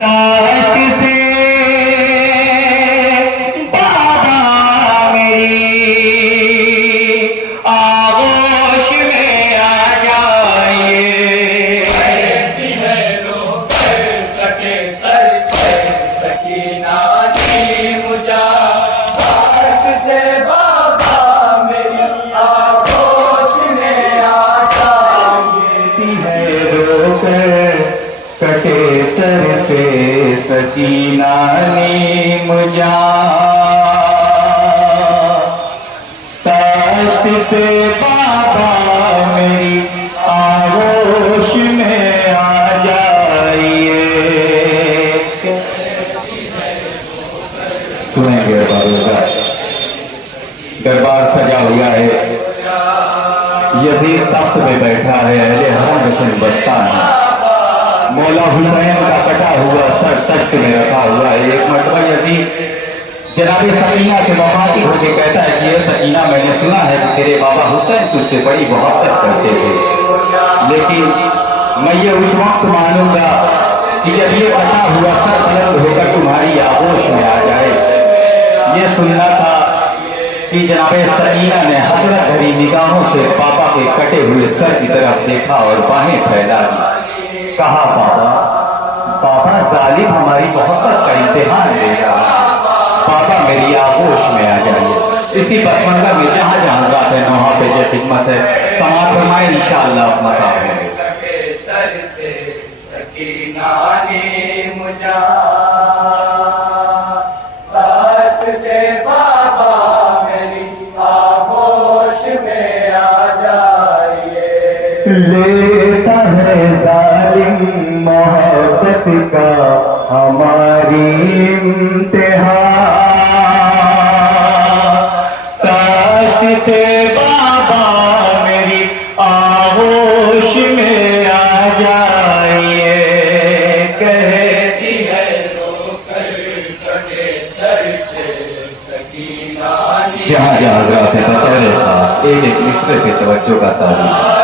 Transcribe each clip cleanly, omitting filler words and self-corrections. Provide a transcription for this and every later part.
काश से बाबा मेरी आगोश में आ जाइए। कटे सर से सकीना दी मुझा काश से बाबा मेरी आगोश में आ जाइए। है रोकर कटे सर से सकीना नी मुझा काश से बाबा मेरी आगोश में आ जाइए। सुनेंगे दरबार सजा हुआ है, यजीद तख्त में बैठा है, अहले हरम हुसैन बसता है, मौला हुसैन का कटा हुआ सर तख्त में रखा हुआ है। एक मरतबा यजीद जनाबे सकीना से मुखातिब होकर कहता है कि ये सकीना, मैंने सुना है कि तेरे बाबा हुसैन तुझसे बड़ी मोहब्बत करते थे, लेकिन मैं ये उस वक्त मानूंगा कि जब ये कटा हुआ सर बुलंद होकर तुम्हारी आगोश में आ जाए। ये सुनना था कि जनाबे सकीना ने हसरत भरी निगाहों से पापा के कटे हुए सर की तरफ देखा और बाहें फैला दी। कहा, पापा जालिम हमारी मोहब्बत का इम्तिहान ले रहा है, पापा मेरी आगोश में आ जाइए। इसी बसमंगा में जहाँ जहाँ रात है वहाँ पे जो खिदमत है समाप्त फरमाए, इंशाअल्लाह अपना काम है। सर से सकीना ने मुझा काश से बाबा मेरी आगोश में आ जाइए। लेता है जालिम मोहब्बत का हमारी इम्तिहान, काश से बाबा मेरी आगोश में आ जाइए। कहती है जहाँ जहाँ हजरात से बतौर खास एक एक मिसरे पे तवज्जो का तारीफ।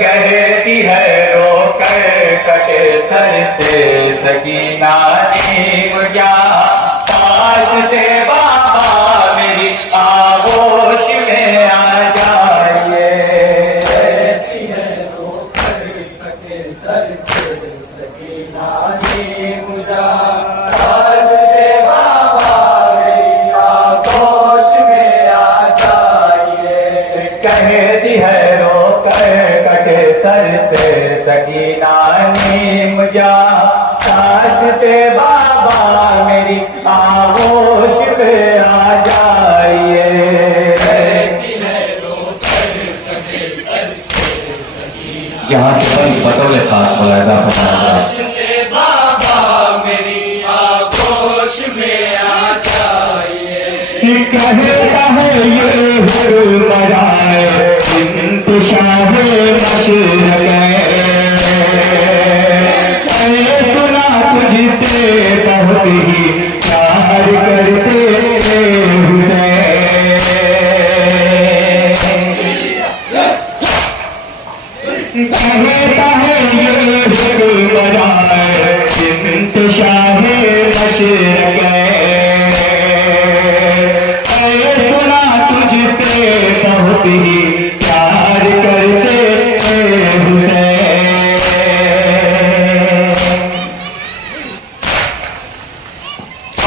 कहती है रो कर कटे सर से सकीना नी मुझा काश से बाबा मेरी आगोश में आ जाइए। कहती है रो कर कटे सर से सकीना ने मुझा काश से बाबा मेरी आगोश में आ जाइए। कहती है रो कर कटे सर से सकीना नी मुझा काश से बाबा मेरी आगोश में आ जाइए। यहाँ से बड़ी बतौल खास मुलाजा फरमाया से बाबा मेरी आगोश में आ जाइए। कहता है ये हुर्मराए इंतशाह मशरक़, सुना तुझसे बहुत ही प्यार करते हुसैन। कहता है ये हुर्मराए इंतशाह मशरक़, सुना तुझसे बहुत ही प्यार करते हुसैन।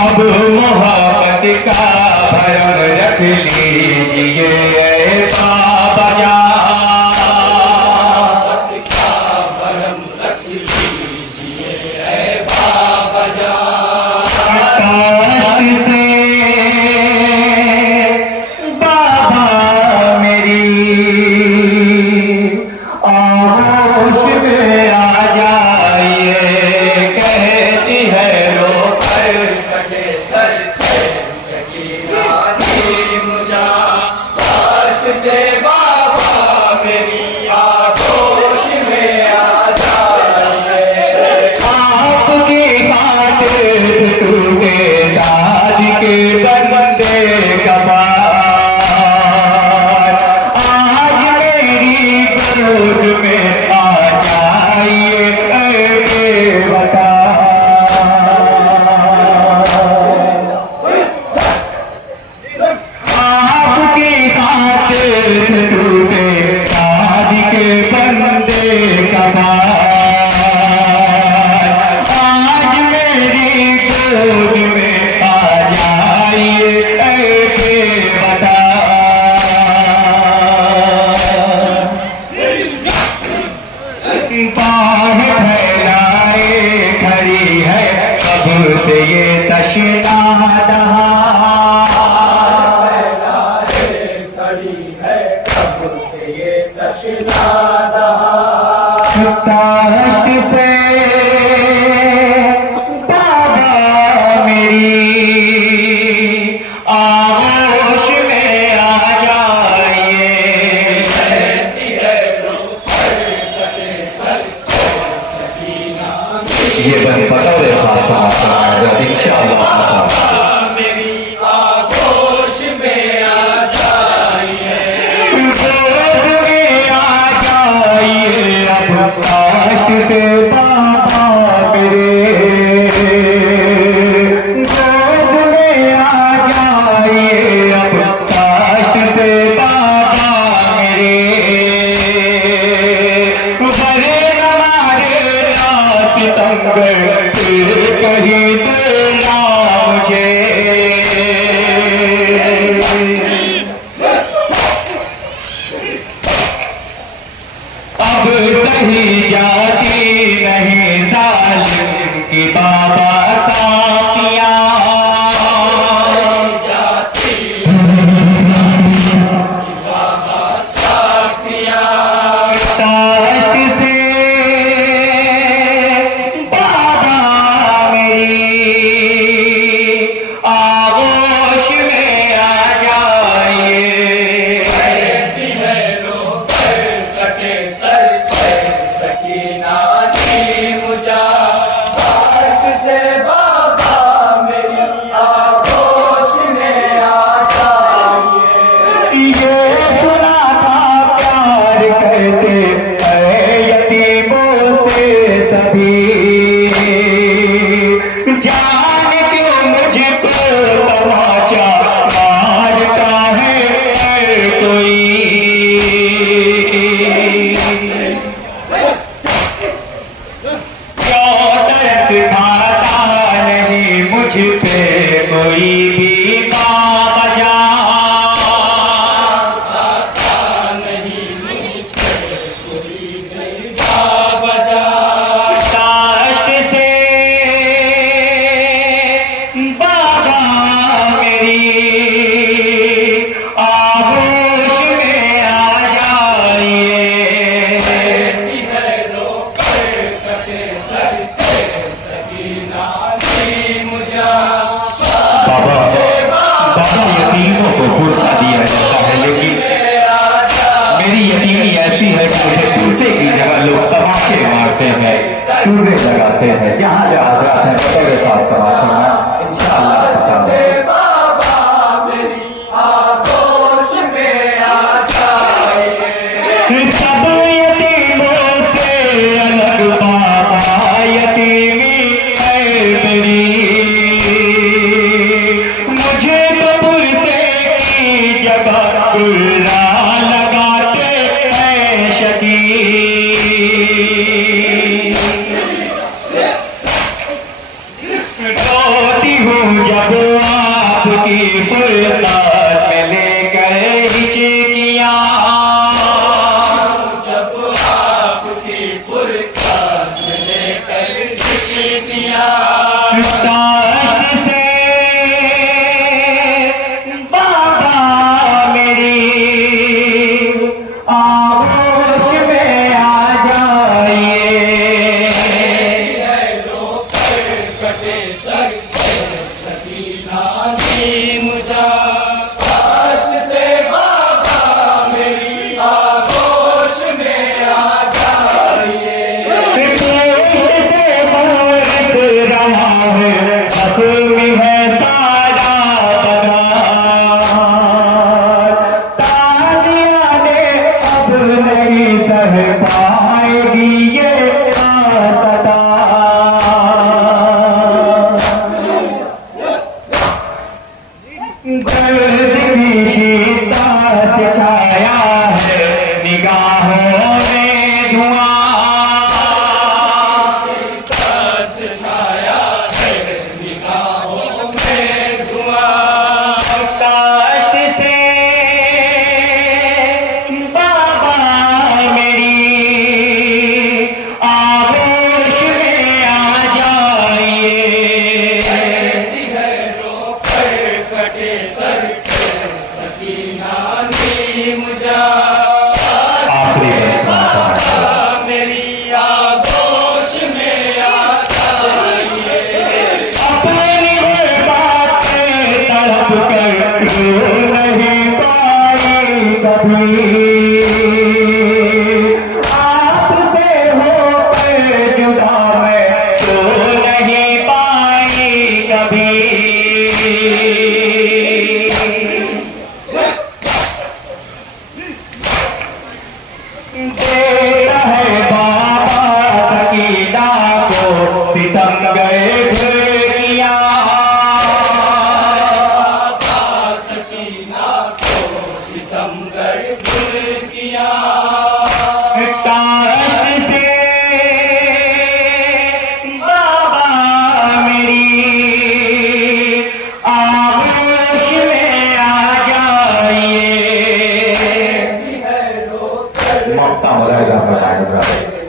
अब मोहब्बत का भरम रख लीजिए बाबा जान, दक्षिणा दहा कष्ट से बाबा मेरी आगोश में आ जाइए। कहती है रो कर सके सर से सकीना ये बन बतौर खास समाचार इंशाअल्लाह मेरी आगोश में आ जाइए। गोद में आ जाइए अब कष्ट से बाबा मेरे, गोद में आ जाइए अब कष्ट से बाबा मेरे, बड़े न मारे ना सितमगर फिर कहीं देना मुझे। अब सही जाती नहीं जालिम की बाबा साकिया, जाती बाबा साथिया कष्ट से बाबा मेरी आगोश में आ जाइए। कहती है रो कर कटे सर से सकीना की मुझा पास से बाबा मेरी आगोश में आ जाइए। ये सुना था प्यार कहते हैं यतीमों से सभी, जान क्यों मुझको तमाचा मारता है कोई। क्यों तरस खाता नहीं मुझ पे कोई भी बाबा जान। नहीं मुझ पे कोई बेजा बजा कष्ट से बाबा मेरी आगोश में आ जाइए। कहती है रो कर सके सर से सकीना की मुझा बाबा बाबा यतीमों को गुस्सा दिया जाता है, लेकिन मेरी यतीमी ऐसी है कि मुझे गुस्से की जगह लोग तमाचे मारते हैं, चूड़े लगाते हैं। जहाँ जहाँ जाते हैं बतौर साथ समाचार इंशाअल्लाह पता है। बाबा मेरी आगोश में आ जाइए। सब यतीमों से अलग बाबा यतीमी है मेरी, मुझे कपूर से की जगह गुर्रा लगाते हैं शकी। रोती हूँ जब आपकी फुर्सत में लेकर हिचकियाँ, जब आपकी फुरकात लेकर खिचिया कष्ट से बाबा मेरी आगोश में आ जाइए। रो कर कटे सर से सकीना की मुझा पास से बाबा मेरी आगोश में आ जाइए। कष्ट से बरस रहा है जख्मी है सारा बदन, तालियां ने अब नहीं सह पाएगी ये सदा। दर्द की शीता से छाया है निगाहों में धुआं, बस छाया है निगाहों में धुआं। कष्ट से बाबा मेरी कभी आपसे होकर जुदा मैं तो नहीं पाई कभी। देता है बाबा सकीना को सितम गए किया, सकीना को सितमगर भूल किया। टाइम से बाबा मेरी आगोश में आ जाइए। मौका हो रहा है